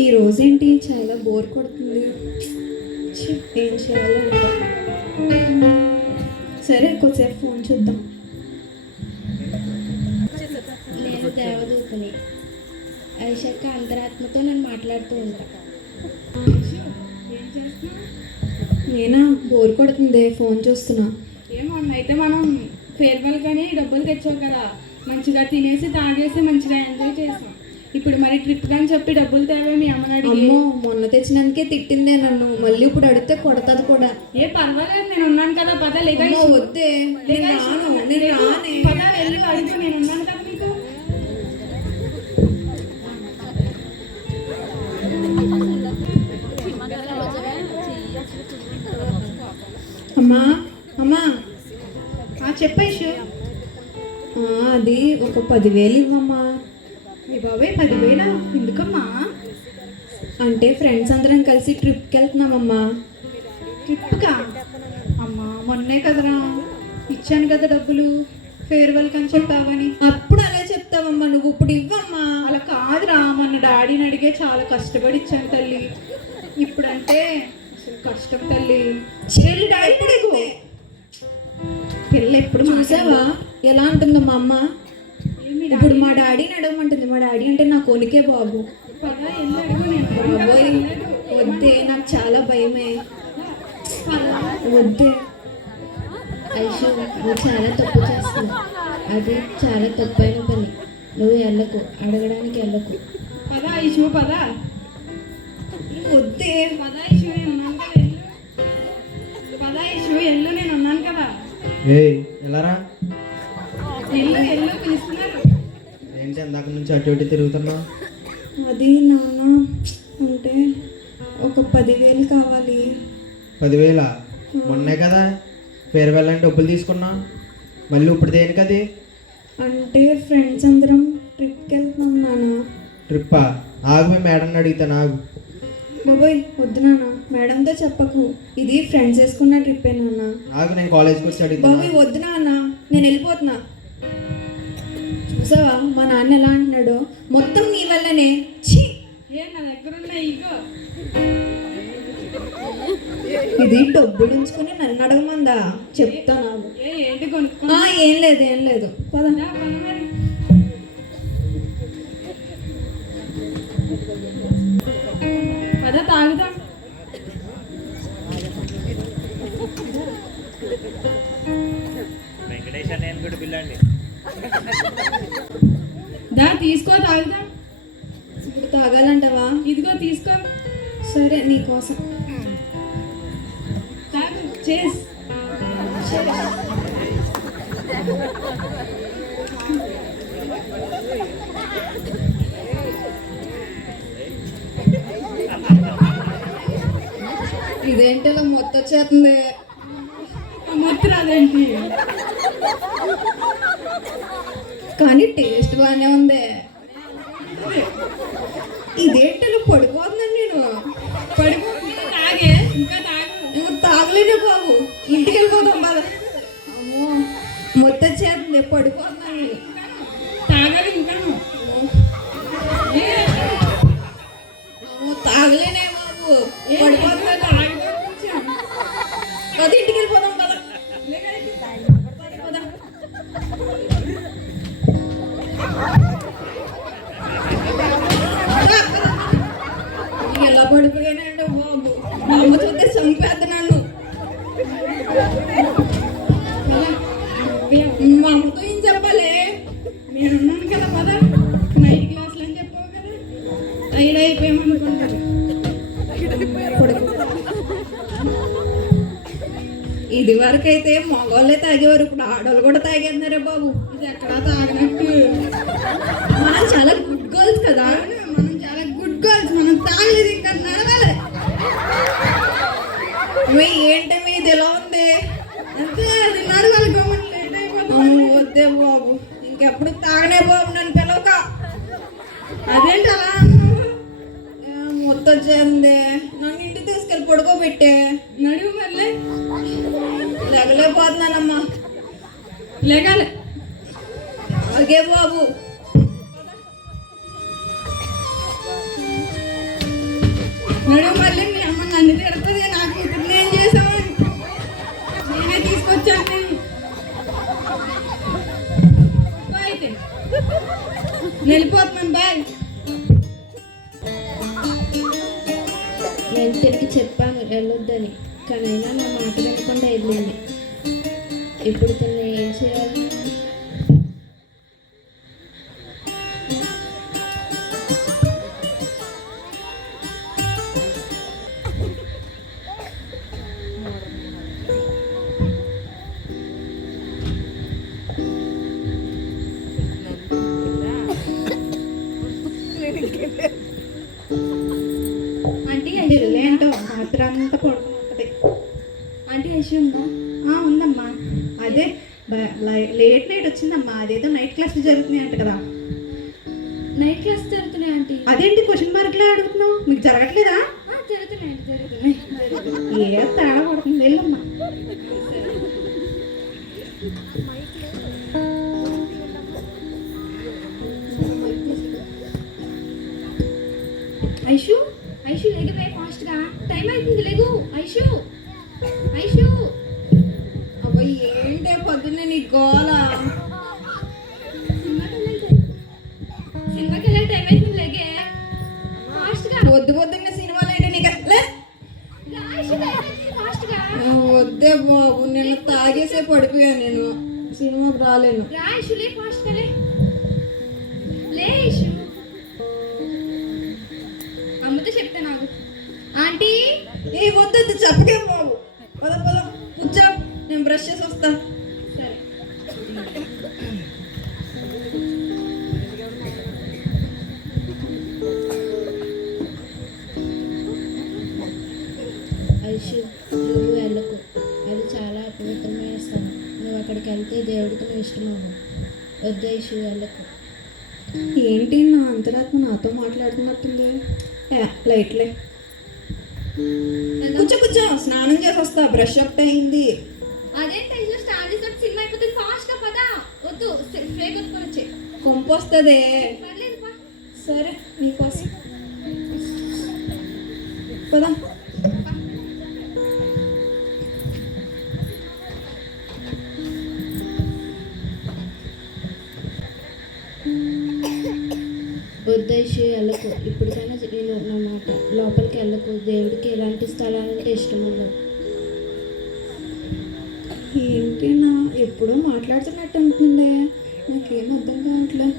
ఈ రోజేంటి చాలా బోర్ కొడుతుంది. ఏం చేయాలో సరే కొద్దిసేపు ఫోన్ చూద్దాం. నేను దేవదూతని. ఐషక్క అంతరాత్మతో నేను మాట్లాడుతూ ఉంటా. నేనా బోర్ కొడుతుంది, ఫోన్ చూస్తున్నా. ఏమో అయితే మనం ఫేర్వెల్ కానీ డబ్బులు తెచ్చావు కదా, మంచిగా తినేసి తాగేసి మంచిగా ఎంజాయ్ చేసాం. ఇప్పుడు మరి ట్రిప్ కానీ చెప్పి డబ్బులు తేవే మీ అమ్మని అడిగి. అమ్మో మొన్న తెచ్చినందుకే తిట్టిందే నన్ను, మళ్ళీ ఇప్పుడు అడిగితే కొడతాది కూడా. ఏ పర్వాలేదు, నేను ఉన్నాను కదా. పద లేదా వద్దే, నేను రానే. పద వెళ్ళి అడుగు, నేను ఉన్నాను కదా మీకు. అమ్మా అమ్మా చెప్పేసి అది ఒక 10,000 ఇవ్వమ్మా. మీ బాబాయ్ 10,000 ఎందుకమ్మా? అంటే ఫ్రెండ్స్ అందరం కలిసి ట్రిప్కి వెళ్తున్నామమ్మా. ట్రిప్కా? అమ్మా మొన్నే కదరా ఇచ్చాను కదా డబ్బులు, ఫేర్వెల్కి అని చెప్పావని. అప్పుడు అలా చెప్తావమ్మా, నువ్వు ఇప్పుడు ఇవ్వమ్మా. అలా కాదురా, మొన్న డాడీని అడిగే చాలా కష్టపడి ఇచ్చాను తల్లి. ఇప్పుడంటే అసలు కష్టం తల్లి. పిల్ల ఎప్పుడు చూసావా ఎలా అంటుందో మా అమ్మ. ఇప్పుడు మా డాడీని అడగమంటుంది. మా డాడీ అంటే నా కొనికే బాబు. బాబోయ్ వద్దే, నాకు చాలా భయమే. వద్దే. ఐషు, నువ్వు చాలా తప్పు చేస్తున్నావు. అది చాలా తప్పైన పని. నువ్వు వెళ్ళకు, అడగడానికి వెళ్ళకు. పద ఐషు పద. వద్దే. పద ఐషు, నేను ఉన్నాను కదా. పద ఐషు ఎల్లు, నేను ఉన్నాను కదా. ఎలారా? ఎల్లు పిలుస్తున్నారు. ఏంటి ఇందాక నుంచి అటు ఇటు తిరుగుతున్నా? అది నాన్న అంటే ఒక 10,000 కావాలి. 10,000? మొన్నే కదా ఫేర్వెల్ అని డబ్బులు తీసుకున్నా, మళ్ళీ ఇప్పుడు దేనికి అది? అంటే ఫ్రెండ్స్ అందరం ట్రిప్కి వెళ్తున్నాం నాన్న. ట్రిప్పా? ఆగు, మీ మేడంని అడుగుతాను, ఆగు. బాబోయ్ వద్దు నాన్న, మేడంతో చెప్పకు. ఇది ఫ్రెండ్స్ వేసుకున్న ట్రిప్పే నాన్న. ఆగు, నేను కాలేజ్కి వచ్చి అడుగుతాను. బాబోయ్ వద్దు నాన్న, నేను వెళ్ళిపోతున్నా. చూసావా మా నాన్న ఎలా అంటున్నాడో, మొత్తం నీ వల్లనే. నా దగ్గర ఉన్నాయి ఇగో. ఇది డబ్బులు ఉంచుకొని నన్ను అడగమందా? చెప్తాను. ఏంటి కొనుక్కో? ఏం లేదు ఏం లేదు, పద. మరి పద తాగుదాం. వెంకటేశ్వర నేను కూడా పిల్లండి. దా తీసుకో తాగుదాం. ఇప్పుడు తాగాలంటావా? ఇదిగో తీసుకో. సరే నీకోసం. తాగు, చేస్. ఇదేంటిలో మొత్తం వచ్చేస్తుంది. మొత్తం అదేంటి, కానీ టేస్ట్ బాగానే ఉంది. ఇదేంటిలో పడిపోతున్నాను నేను. పడిపోతుంది. తాగే, ఇంకా తాగు. ఇంకా తాగలేదే బాబు, ఇంటికి వెళ్ళిపోతాం బాధ. అమ్మో మొత్తం వచ్చేస్తుంది, పడిపోతున్నాను నేను. తాగాలి ఇంకా. అమ్మో తాగలేనే బాబు, పడిపోతున్నాను. అది ఇంటికి వెళ్ళిపోదాం కదా. ఎలా పడిపోయానంటే బాబు, మా అమ్మ చూస్తే చంపేస్తున్నాను. మా అమ్మతో ఏం చెప్పాలి? నేనున్నాను కదా. పద, నైట్ క్లాసులు అని చెప్పావు కదా, టైడ్ అయిపోయామనుకుంటారు. ఇది వరకు అయితే మగవాళ్ళే తాగేవారు, ఇప్పుడు ఆడవాళ్ళు కూడా తాగేస్తున్నారే బాబు. ఇది ఎక్కడా తాగినట్టు. మనం చాలా గుడ్ గర్ల్స్ కదా. మనం చాలా గుడ్ గర్ల్స్. మనం తాగలేదు, ఇంకా నడవాలి. ఏంటి మీది ఎలా ఉంది? అంతే, అది నడవాలి. గవర్నమెంట్ లేట్ అయిపోతుంది. వద్దే బాబు, ఇంకెప్పుడు తాగనే బాబు, నన్ను పిలవక. అదేంటి అలా మొత్తం చేందే, నన్ను ఇంటికి తీసుకెళ్ళి పడుకోబెట్టే. నడువు మళ్ళీ. లేకపోతున్నానమ్మా. లేగాలి. అలాగే బాబు. మేడం మళ్ళీ మీ అమ్మ నన్ను తిడుతుంది, నా కూతుర్ని ఏం చేసామని. నేనే తీసుకొచ్చాను నేను. బాయ్ అయితే వెళ్ళిపోతున్నాను, బాయ్. నేను తిరిగి చెప్పాను వెళ్ళొద్దని, కానీ అయినా నా మాట వినకుండా వెళ్ళింది. ఇప్పుడు తను ఏం చేయాలి? ఆంటీ ఏంటో రాత్రి అంతా పడుకుంటుంది. ఆంటీ ఐషు ఉందా? ఉందమ్మా. అదే లేట్ నైట్ వచ్చిందమ్మా. అదేదో నైట్ క్లాస్ జరుగుతున్నాయి అంట కదా. నైట్ క్లాస్ జరుగుతున్నాయి ఆంటీ. అదేంటి క్వశ్చన్ మార్క్లా అడుగుతున్నావు? మీకు జరగట్లేదా? జరుగుతున్నాయి ఆంటీ, జరుగుతున్నాయి. ఏ తేడా పడుతుంది, వెళ్ళమ్మా. ఐషు ఐషు లేకపోయి ఫాస్ట్గా, టైం అవుతుంది, లేగు ఐషు. ఐషు అబ్బాయి ఏంటే పొద్దున్నే నీ గోల. సినిమాకి వెళ్ళే టైం అవుతుంది, లేగే ఫాస్ట్గా. పొద్దున్నే సినిమాలు ఏంటి నీకు? ఫాస్ట్గా వద్దే బాబు, నేను తాగేసే పడిపోయాను. నేను సినిమాకి రాలేను. రా ఐషు, లే ఫాస్ట్గా, లే ఐషు. అమ్మతో చెప్తా నాకు. ఆంటీ వద్దు చెప్పకే బాబు. పద పద కూర్చో, నేను బ్రష్ చేసి వస్తా. సరే. ఐషు, నువ్వు వెళ్ళకు, అది చాలా అపవిత్రమైన స్థలం. నువ్వు అక్కడికి వెళ్తే దేవుడికి నువ్వు ఇష్టమవు. వద్దు ఐషు, వెళ్ళకు. ఏంటి నా అంతరాత్మ నాతో మాట్లాడుతున్నట్టుంది. లైట్లే. కూర్చో కూర్చో, స్నానం చేసి వస్తా. బ్రష్ ఒకటి అయింది. అదేంటి ఐషు, స్టార్ట్ చేసినట్టు సినిమా అయిపోతుంది, ఫాస్ట్గా పద. వద్దు, ఫ్రే కొట్టుకొని వచ్చే. కొంపు వస్తుంది. పర్లేదు పా. సరే నీకోసం పద. వద్దు ఐషు, వెళ్ళకు. ఇప్పటికైనా నేను నా మాట, లోపలికి వెళ్ళకు. దేవుడికి ఎలాంటి స్థలాలంటే ఇష్టం ఉండదు. ఏంటి నా ఎప్పుడూ మాట్లాడుతున్నట్టు అంటుండే, నాకేం అర్థం కావట్లేదు.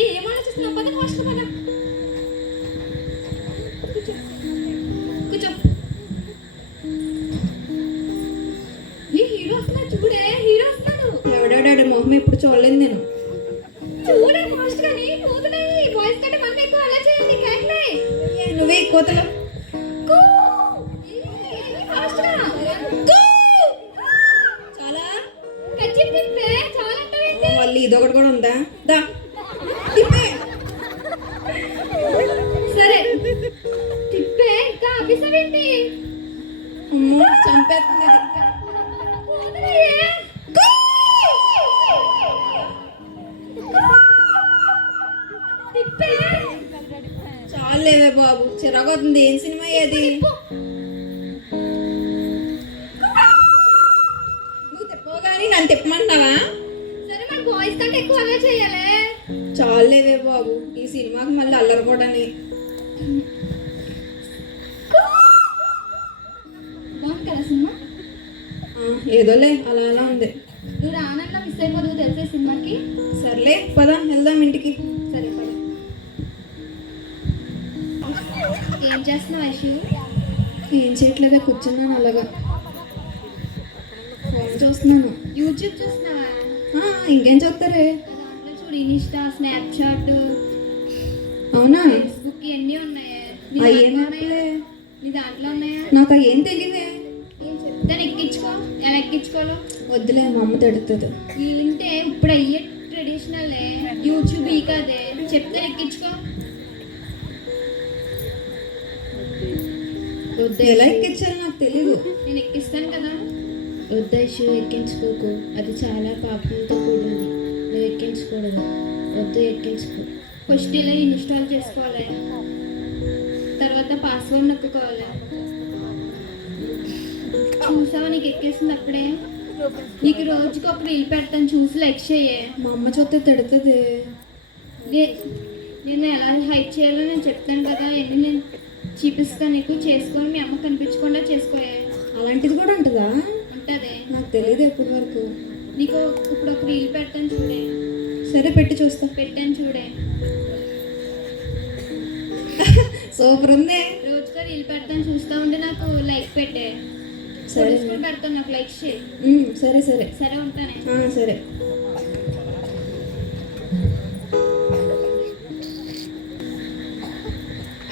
ఏం ఆలోచిస్తున్నావు? పద ఫాస్ట్గా పద. కూర్చో. ఈ హీరో వస్తున్నాడు చూడే, హీరో వస్తున్నాడు. ఎవడాడాడు మొహం ఎప్పుడు చూడలేదు నేను. చూడే ఫాస్ట్గా, నీ కూతున్నాయి. బాయ్స్ కంటే మనకి ఎక్కువ అలా చేయండి, కేక్లే. నువ్వే కోతలు. చాలా కచ్చిప్ తిప్పే, చాలా అంటావేంటి? మళ్ళీ ఇదొకటి కూడా ఉందా? దా తిప్పే. సరే తిప్పే, ఇంకా ఆఫీసరేంటి? అమ్మో చంపేస్తుంది ఇది. కూతురయ్యే. తిప్పే. చాలేవే బాబు, చిరాకొస్తుంది. ఏం సినిమా ఏది? నువ్వు తిప్పవు కానీ నన్ను తిప్పమంటావా? సరే మన బాయ్స్ కంటే ఎక్కువ అలా చేయాలి. చాలేవే బాబు, ఈ సినిమాకి మళ్ళీ అల్లరి కూడాని. బాగుంది కదా సినిమా? ఏదోలే అలా అలా ఉంది. నువ్వు రానన్నా మిస్ అయిపోదు తెలిసే సినిమాకి. సర్లే పద వెళ్దాం ఇంటికి. సరే పద. ఏం చేస్తున్నావు ఐషు? ఏం చేయట్లేదా, కూర్చున్నాను అలాగా. ఫోన్ చూస్తున్నాను. యూట్యూబ్ చూస్తున్నావా? ఇంకేం చూస్తారే? దాంట్లో చూడు, ఇన్స్టా, స్నాప్చాట్, అవునా? ఫేస్బుక్ ఇవన్నీ ఉన్నాయి. అవి ఏం యాప్లే? నీ దాంట్లో ఉన్నాయా? నాకు అవి ఏం తెలియవే. ఏం చెప్తాను, ఎక్కించుకో. ఎలా ఎక్కించుకోవాలో వద్దులే, మా అమ్మ తిడుతుంది. ఏంటే ఇప్పుడు అయ్యే ట్రెడిషనల్ యూట్యూబ్ ఈ కదే, చెప్తే ఎక్కించుకో. వద్దు ఎలా ఐషు, ఎక్కించాలో నాకు తెలీదు. నేను ఎక్కిస్తాను కదా. వద్దు ఐషు, ఎక్కించుకోకు. అది చాలా పాపంతో కూడింది. నువ్వు ఎక్కించకూడదు. వద్దు, ఎక్కించుకో. ఫస్ట్ ఇలా ఇన్స్టాల్ చేసుకోవాలి, తర్వాత పాస్వర్డ్ నొక్కుకోవాలి. చూసావా, నీకు ఎక్కేసింది అప్పుడే. నీకు రోజుకి ఒక రీల్ పెడతాను, చూసి లైక్ చేయే. మా అమ్మ చూస్తే తిడుతుంది. నేను ఎలా హైడ్ చేయాలో నేను చెప్తాను కదా, ఎన్ని నేను చూపిస్తాను నీకు. చేసుకొని మీ అమ్మ కనిపించకుండా చేసుకోయే. అలాంటిది కూడా ఉంటుందా? ఉంటుంది. నాకు తెలియదు ఎప్పటి వరకు. నీకు ఇప్పుడు ఒక రీల్ పెడతాను చూడే. సరే పెట్టి చూస్తా. పెట్టాను చూడే. సూపర్ ఉంది. రోజుగా రీల్ పెడతాను, చూస్తూ ఉంటే నాకు లైక్ పెట్టే. సరే కూడా పెడతాను, నాకు లైక్ చేయి. సరే సరే. సరే ఉంటానే. సరే.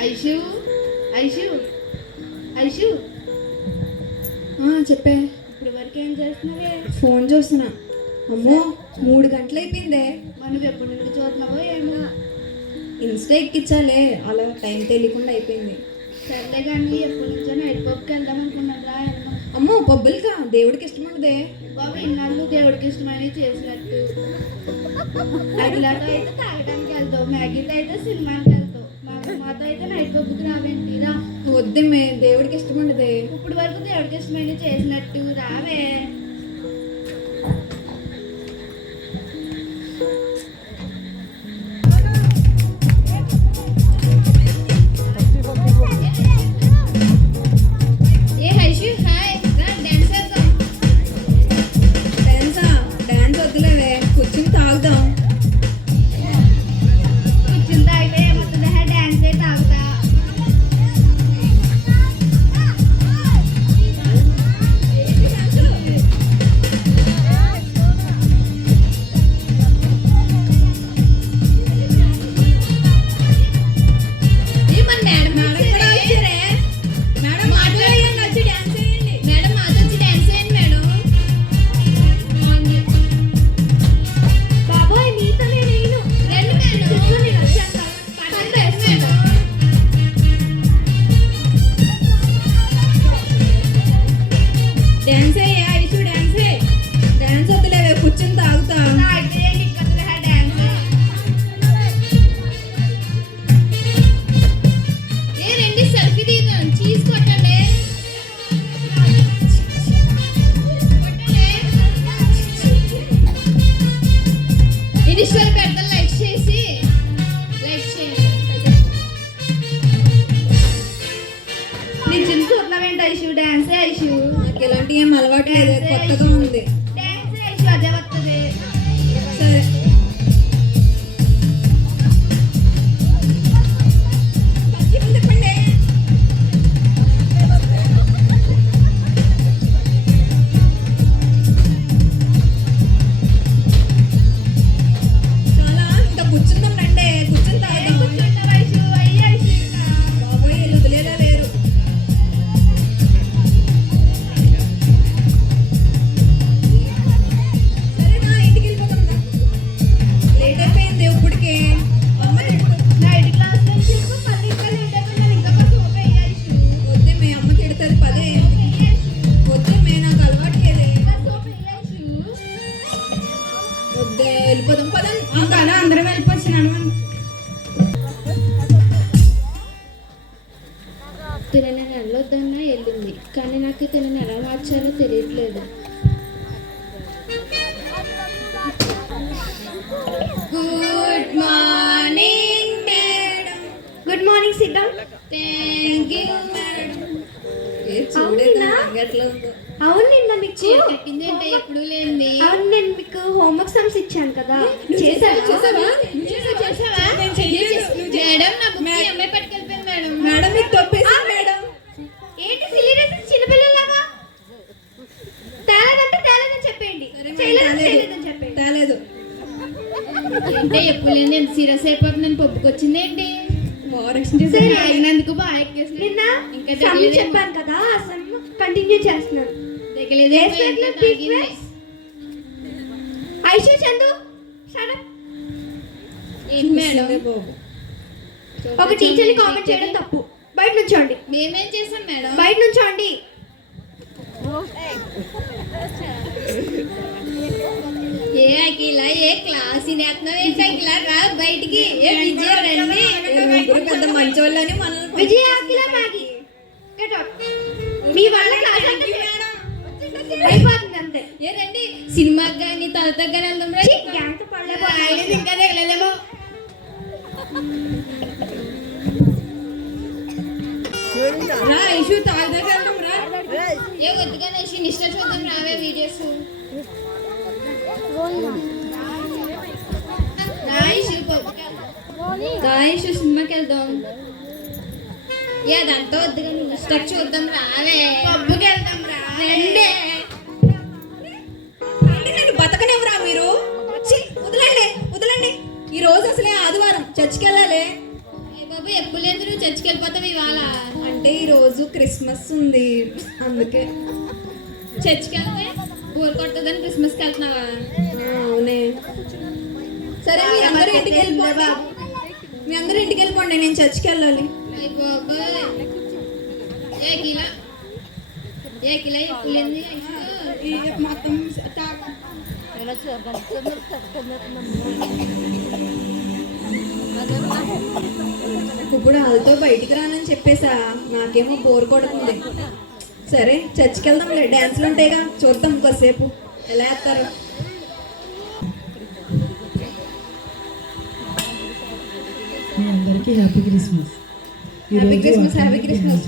ఐషు ఐషు ఐషు, చెప్పే. ఇప్పుడు వరకు ఏం చేస్తున్నావే? ఫోన్ చూస్తున్నా. అమ్మో 3 గంటలు అయిపోయిందే. మనం ఎప్పటి నుండి చూస్తున్నావో ఏమో. ఇన్స్టా ఎక్కించాలే, అలా టైం తెలియకుండా అయిపోయింది. సర్లే కానీ ఎప్పటి నుంచో నైట్ పబ్కి వెళ్దాం అనుకున్నాను రా. వెళ్దాం. అమ్మో పబ్బులకా? దేవుడికి ఇష్టముండదే. బాబు ఇన్నాళ్ళు దేవుడికి ఇష్టమైనవి చేసినట్టు. అడిలాతో అయితే తాగడానికి వెళ్తావు, మ్యాగీతో అయితే సినిమాకి వెళ్తావు, మాతో అయితే నైట్ పబ్కి రావేంటి? రా. వద్దేమే, దేవుడికి ఇష్టముండదే. ఇప్పుడు వరకు దేవుడికి ఇష్టమైనవి చేసినట్టు రావే. ఏ హైషు, హాయ్, రా డాన్స్ చేద్దాం. డాన్స్ వద్దులేవే, కూర్చుని తాగుదాం. కూర్చుని తాగితే ఏమవుతుంది? డాన్స్ తాగుతా. డాన్స్ వద్దులేవే, కూర్చుని తాగుతా. సెల్ఫీ తీద్దాం, చీజ్ కొట్టండి. ఇనిషియల్ పెడతా, లైక్ చేసి లైక్ చేయండి. నీ చిన్న చూస్తున్నావేంటి ఐషు? డాన్స్ ఐషు. నాకు ఇలాంటి ఏం అలవాటు లేదు, కొత్తగా ఉంది. డాన్స్ ఐషు, అదే వస్తుంది. సరే. చాలా ఇంకా కూర్చుందాం రండి, కూర్చుని తాగుదాం. కూర్చుంటావా ఐషు? అయ్యి ఐషు. బాబోయ్, వీళ్ళు వదిలేలా లేరు. సరే నా ఇంటికి వెళ్ళిపోతాం. లేట్ అయిపోయింది ఇప్పటికే. అమ్మ తిడుతుంది. నైట్ క్లాస్ నుంచి మళ్ళీ ఇంకా లేట్ అయిపోయింది. ఇంకా కొంచెం ఓపెన్ అయ్యి ఐషు. వద్దే మే, అమ్మ తిడుతుంది. పదే వద్దే మే, నాకు అలవాటు లేదే. వద్దే, వెళ్ళిపోదాం పదండి. ఇంకా అందరం వెళ్ళిపోతున్నాను. తినని నెలొద్దన్నా వెళ్ళింది, కానీ నాకు తినని ఎలా మార్చాలో తెలియట్లేదు. Good morning madam. Good morning Sita. Thank you madam. ఎట్లా ఉందో. అవును నిన్న మీకు చీర కట్టింది అంటే ఎప్పుడు లేనిది. అవును నేను మీకు హోంవర్క్ సమ్స్ ఇచ్చాను కదా, చేశారా? చూసావా? చేసావా? నేను చెయ్యలేదు. మేడం నా బుక్ ఈ అమ్మాయి పట్టుకెళ్ళిపోయింది మేడం. మేడం మీకు తప్పేసింది మేడం. ఏంటి సిలిరేసి చిన్నపిల్లలాగా? తేలేదంటే తేలేదని చెప్పేయండి, చేయలేదంటే చేయలేదని చెప్పేయండి. తేలేదు. ఏంటే ఎప్పుడు లేని ఎంత సీరియస్ అయిపోతుంది, పప్పుకొచ్చింది ఏంటి? సరే. తాగినందుకు బాగా ఎక్కేసి నిన్న ఇంకా సమ్ తగ్గలేదేమో. చెప్పాను కదా, ఆ సమ్ కంటిన్యూ చేస్తున్నాను. తగ్గలేదేమో, Yes, ఇంకా please, తాగింది. please. Aishu Chandu shut up. ఏంటి మేడం? బాబు ఒక టీచర్ని కామెంట్ చేయడం తప్పు. బయట నుంచోండి, మేమేం చేసాం మేడం? బయట నుంచోండి. ఏ ఏ అఖిల ఏ క్లాస్ నేస్తున్నావు ఏంటి అఖిల రా బయటికి ఏ విజయ రండి ముగ్గురు పెద్ద మంచోళ్ళని మనం విజయ అఖిల మాకి Get out. మీ వల్ల క్లాస్ అయిపోతుంది అంతే ఏ రండి సినిమాకి కానీ తలతో కానీ వెళ్దాం రా గ్యాంగ్తో పడలేదు ఇంకా తగలేదేమో రా ఇష్యూ తాగదాకా వెళ్దాం రా. ఏ వద్దుగా ఇష్యూ నిష్ట చూద్దాం రావే వీడియోస్ రా ఇష్యూ దాయిష్ సినిమాకి వెళ్దాం ఏ అదంతా వద్దుగా నిష్ట చూద్దాం రావే పబ్బుకి వెళ్దాం రా అంటే నేను బతకనివ్వరా మీరు ఛీ, వదలండి వదలండి ఈ రోజు అసలే ఆదివారం చర్చికి వెళ్ళాలి ఏ బాబు ఎప్పుడు లేదు నువ్వు చర్చికి వెళ్ళిపోతావు ఇవాళ అంటే ఈ రోజు క్రిస్మస్ ఉంది అందుకే చర్చికి వెళ్తే బోర్ కొడుతుందని క్రిస్మస్కి వెళ్తున్నావా అవునే సరే మీ అందరూ ఇంటికి వెళ్ళిపోవా మీ అందరూ ఇంటికి వెళ్ళిపోండి నేను చర్చికి వెళ్ళాలి అయ్య బాబోయ్. ఏ కిలా ఎప్పుడు లేదు ఈ మొత్తం ఇప్పుడు వాళ్ళతో బయటికి రానని చెప్పేసా నాకేమో బోర్ కొడుతుంది సరే చర్చికి వెళ్దాంలే డ్యాన్స్లు ఉంటాయిగా చూద్దాం కాసేపు ఎలా వేస్తారు మీ అందరికీ happy Christmas. Happy Christmas happy Christmas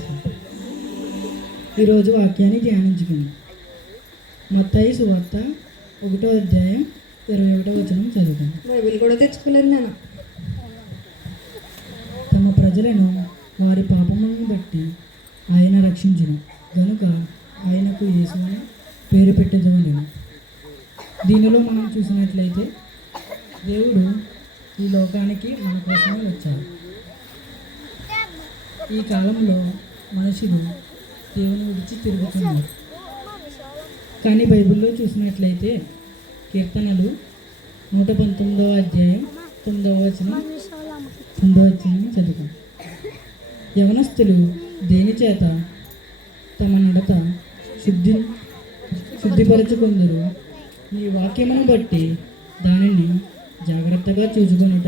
ఈరోజు వాక్యాన్ని ధ్యానించుకుందాం. మత్తయి సువార్త 1వ అధ్యాయం 21వ వచనం చదువుతాం. బైబిల్ కూడా తెచ్చుకోలేదు నేను తమ ప్రజలను వారి పాపములను బట్టి ఆయన రక్షించును గనుక ఆయనకు యేసు అని పేరు పెట్టెదవును. దీనిలో మనం చూసినట్లయితే దేవుడు ఈ లోకానికి మన కోసమే వచ్చారు. ఈ కాలంలో మనుషులు దేవుని విడిచి తిరుగుతున్నారు. కానీ బైబిల్లో చూసినట్లయితే కీర్తనలు 119వ అధ్యాయం 9వ వచనం చదువుతాం. యవనస్తులు దేని చేత తమ నడత శుద్ధిపరచుకుందరు ఈ వాక్యమును బట్టి దానిని జాగ్రత్తగా చూసుకొనుట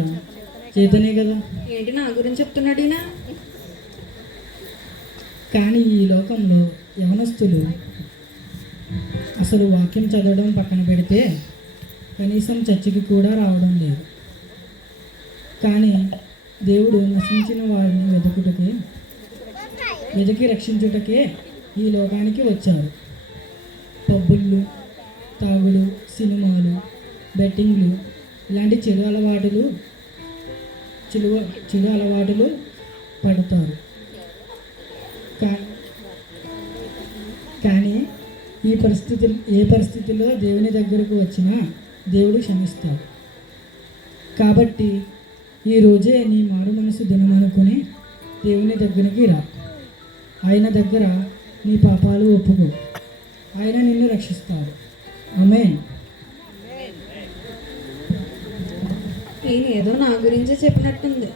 చేతనే కదా. ఏంటి నా గురించి చెప్తున్నాడు ఈయన కానీ ఈ లోకంలో యవనస్తులు అసలు వాక్యం చదవడం పక్కన పెడితే కనీసం చర్చికి కూడా రావడం లేదు. కానీ దేవుడు నశించిన వారిని వెతికి రక్షించుటకే ఈ లోకానికి వచ్చారు. పబ్బుళ్ళు, తాగుడు, సినిమాలు, బెట్టింగ్లు ఇలాంటి చెడు అలవాటులు పడతారు. కానీ ఏ పరిస్థితిలో దేవుని దగ్గరకు వచ్చినా దేవుడు క్షమిస్తాడు. కాబట్టి ఈరోజే నీ మారు మనసు దినం అనుకుని దేవుని దగ్గరికి రా. ఆయన దగ్గర నీ పాపాలు ఒప్పుకో. ఆయన నిన్ను రక్షిస్తాడు. ఆమేన్. ఈయన ఏదో నా గురించే చెప్పినట్టుంది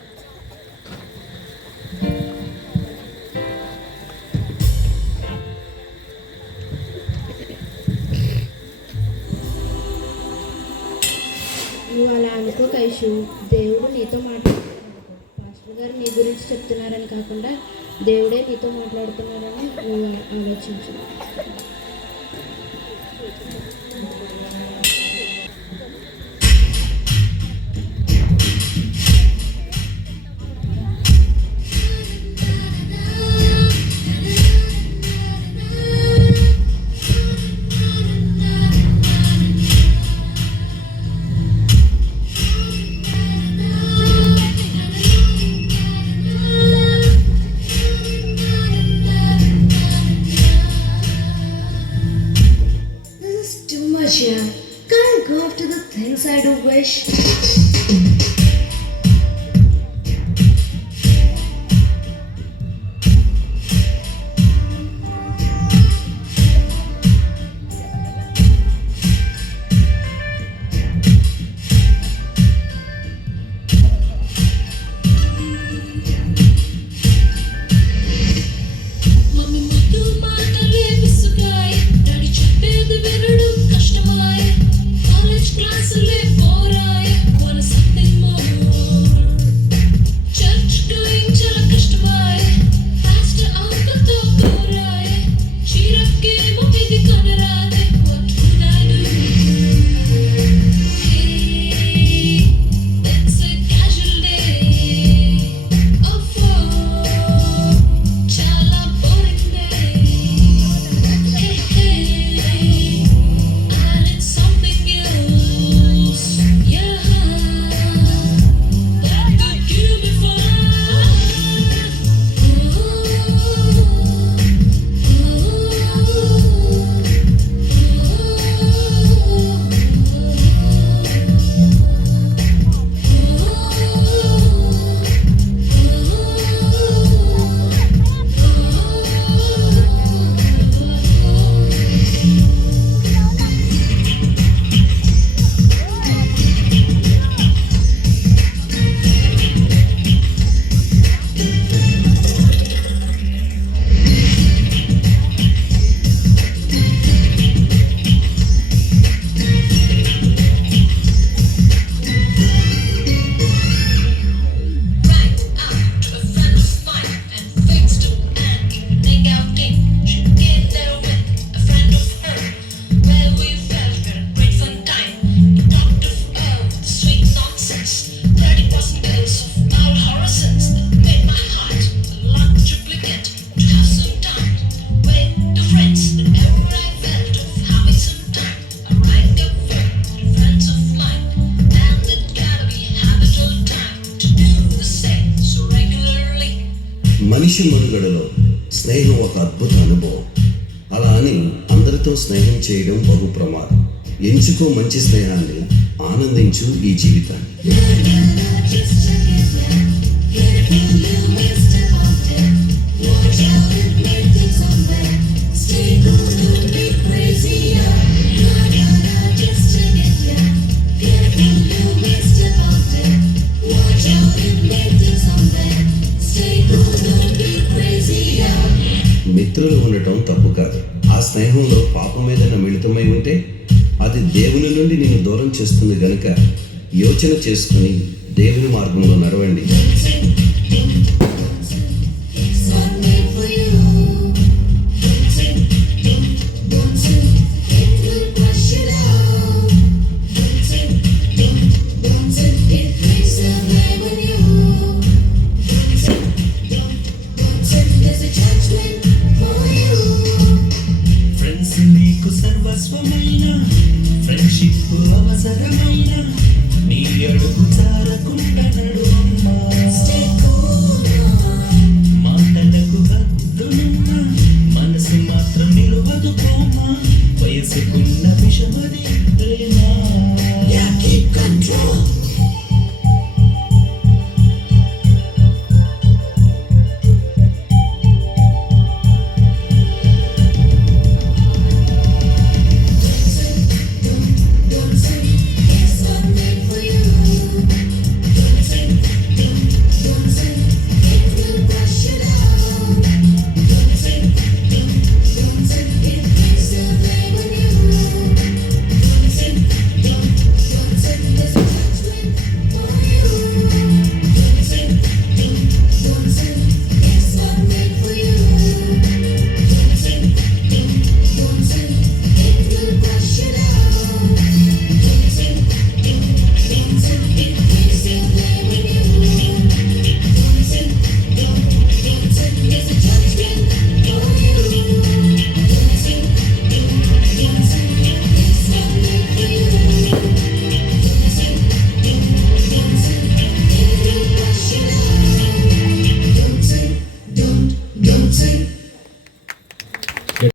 నువ్వు అలా అనుకో కైషు. దేవుడు నీతో మాట్లాడుతున్నాడు. పాస్టర్ గారు నీ గురించి చెప్తున్నారని కాకుండా దేవుడే నీతో మాట్లాడుతున్నారని నువ్వు ఆలోచించు. Yeah, can't go up to the things I do wish. Class మనిషి మనుగడలో స్నేహం ఒక అద్భుత అనుభవం. అలా అని అందరితో స్నేహం చేయడం బహు ప్రమాదం. ఎంచుకో మంచి స్నేహాన్ని, ఆనందించు ఈ జీవితాన్ని. మిత్రులు ఉండటం తప్పు కాదు. ఆ స్నేహంలో పాపం ఏదైనా మిళితమై ఉంటే అది దేవుని నుండి నేను దూరం చేస్తుంది గనుక యోచన చేసుకుని దేవుని మార్గంలో నడవండి.